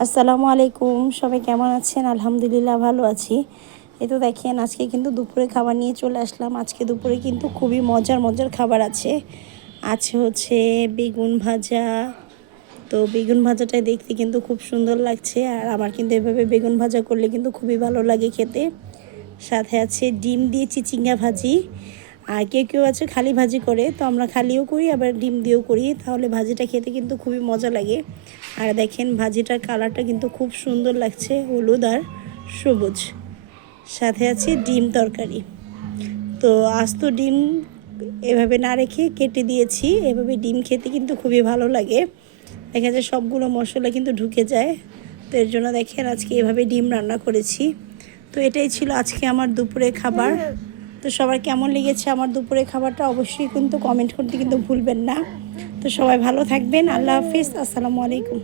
আসসালামু আলাইকুম, সবাই কেমন আছেন? আলহামদুলিল্লাহ ভালো আছি। এই তো দেখেন আজকে কিন্তু দুপুরে খাবার নিয়ে চলে আসলাম। আজকে দুপুরে কিন্তু খুবই মজার মজার খাবার আছে। আছে হচ্ছে বেগুন ভাজা। তো বেগুন ভাজাটা দেখতে কিন্তু খুব সুন্দর লাগছে, আর আমার কিন্তু এভাবে বেগুন ভাজা করলে কিন্তু খুবই ভালো লাগে খেতে। সাথে আছে ডিম দিয়ে চিচিঙ্গা ভাজি। আর কেউ কেউ আছে খালি ভাজি করে, তো আমরা খালিও করি আবার ডিম দিয়েও করি, তাহলে ভাজিটা খেতে কিন্তু খুবই মজা লাগে। আর দেখেন ভাজিটার কালারটা কিন্তু খুব সুন্দর লাগছে, হলুদ আর সবুজ। সাথে আছে ডিম তরকারি। তো আস্ত ডিম এভাবে না রেখে কেটে দিয়েছি। এভাবে ডিম খেতে কিন্তু খুবই ভালো লাগে, দেখা যায় সবগুলো মশলা কিন্তু ঢুকে যায়। তো এর জন্য দেখেন আজকে এভাবে ডিম রান্না করেছি। তো এটাই ছিল আজকে আমার দুপুরে খাবার। তো সবার কেমন লেগেছে আমার দুপুরে খাবারটা অবশ্যই কিন্তু কমেন্ট করতে কিন্তু ভুলবেন না। তো সবাই ভালো থাকবেন। আল্লাহ হাফিজ, আসসালামু আলাইকুম।